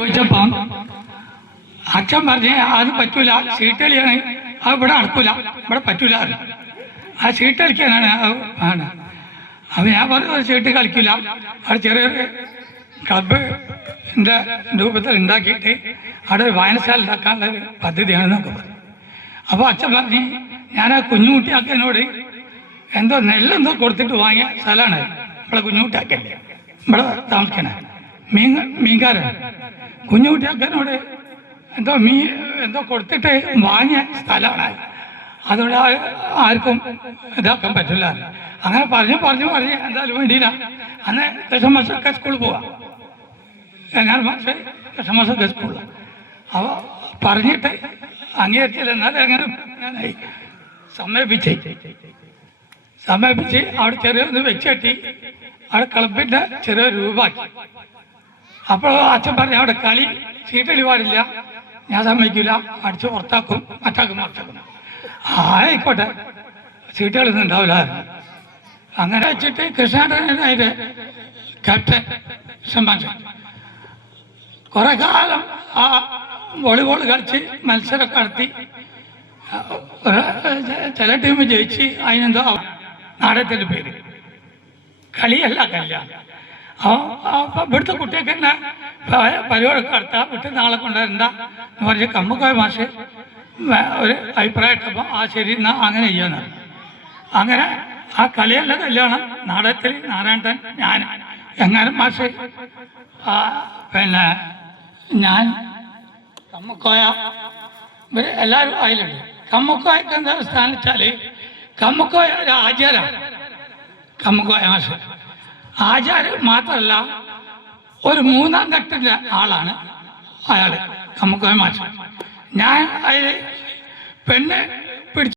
ചോദിച്ചപ്പം അച്ഛൻ പറഞ്ഞ് അത് പറ്റൂല, സീറ്റ് കളിയാണ്, അത് ഇവിടെ നടക്കൂല, ഇവിടെ പറ്റൂല. ആ സീറ്റ് കളിക്കാനാണ് ആണ്. അപ്പം ഞാൻ പറഞ്ഞു ഒരു സീറ്റ് കളിക്കില്ല, അത് ചെറിയൊരു ക്ലബിൻ്റെ രൂപത്തിൽ ഉണ്ടാക്കിയിട്ട് അവിടെ ഒരു വായനശാല ഉണ്ടാക്കാനുള്ള ഒരു പദ്ധതിയാണെന്നൊക്കെ പറഞ്ഞു. അപ്പോൾ അച്ഛൻ പറഞ്ഞ് ഞാൻ ആ കുഞ്ഞുകുട്ടിയാക്കനോട് എന്തോ നെല്ലെന്തോ കൊടുത്തിട്ട് വാങ്ങിയ സ്ഥലമാണ് നമ്മളെ കുഞ്ഞുകുട്ടിയാക്കല്ലേ, ഇവിടെ താമസിക്കണേ മീൻകാരൻ. കുഞ്ഞുകുട്ടിയാക്കനോട് എന്തോ കൊടുത്തിട്ട് വാങ്ങിയ സ്ഥലമാണ്, അതുകൊണ്ട് ആർക്കും ഇതാക്കാൻ പറ്റില്ല. അങ്ങനെ പറഞ്ഞു എന്തായാലും വേണ്ടിയില്ല. അന്ന് ദശമാസമൊക്കെ സ്കൂളിൽ പോവാം, എങ്ങനെ മാസം ദശമാസമൊക്കെ സ്കൂളിൽ. അപ്പോൾ പറഞ്ഞിട്ട് അംഗീകരിച്ചില്ല. എന്നാലും എങ്ങനെ ഞാനായി സമീപിച്ച് അവിടെ ചെറിയൊന്ന് വെച്ചെട്ടി അവിടെ ക്ലബിൻ്റെ ചെറിയൊരു രൂപമാക്കി. അപ്പോൾ അച്ഛൻ പറഞ്ഞു അവിടെ കളി സീറ്റളി പാടില്ല, ഞാൻ സമ്മതിക്കില്ല, അടിച്ച് പുറത്താക്കും, മറ്റാക്കും. ആയിക്കോട്ടെ, സീറ്റുകളൊന്നും ഉണ്ടാവില്ല. അങ്ങനെ വെച്ചിട്ട് കൃഷ്ണാടനായിട്ട് ക്യാപ്റ്റൻ സമ്മാനിച്ചു. കുറെ കാലം ആ വോളിബോൾ കളിച്ച് മത്സരമൊക്കെ നടത്തി. ചില ടീം ജയിച്ച് അതിനെന്തോ നാടകത്തിൻ്റെ പേര് കളിയല്ല കല്യാണം. അപ്പോൾ ഇവിടുത്തെ കുട്ടിയൊക്കെ തന്നെ പരിപാടിയൊക്കെ നടത്താം, വിട്ട് നാളെ കൊണ്ടുവരണ്ട എന്ന് പറഞ്ഞ് കമ്മുക്കോയ മാഷ് ഒരു അഭിപ്രായമായിട്ടപ്പോൾ ആ ശരി എന്നാൽ അങ്ങനെ ചെയ്യാന്നാണ്. അങ്ങനെ ആ കളിയല്ല കല്യാണം, നാടകത്തിൽ നാരായണൻ, ഞാൻ, എങ്ങാനും മാഷ്, പിന്നെ ഞാൻ, കമ്മുക്കോയ, ഇവർ എല്ലാവരും അതിലുണ്ട്. കമ്മുക്കോയൊക്കെ എന്താ സ്ഥാനം വെച്ചാൽ കമ്മുക്കോയ ഒരു ആചാരമാണ്. കമ്മുക്കോയ മാഷ് ആചാരം മാത്രമല്ല, ഒരു മൂന്നാം ഘട്ടത്തിൻ്റെ ആളാണ് അയാൾ, കമ്മുക്കോയ മാഷ്. ഞാൻ അതിൽ പെണ്ണ് പിടിച്ചു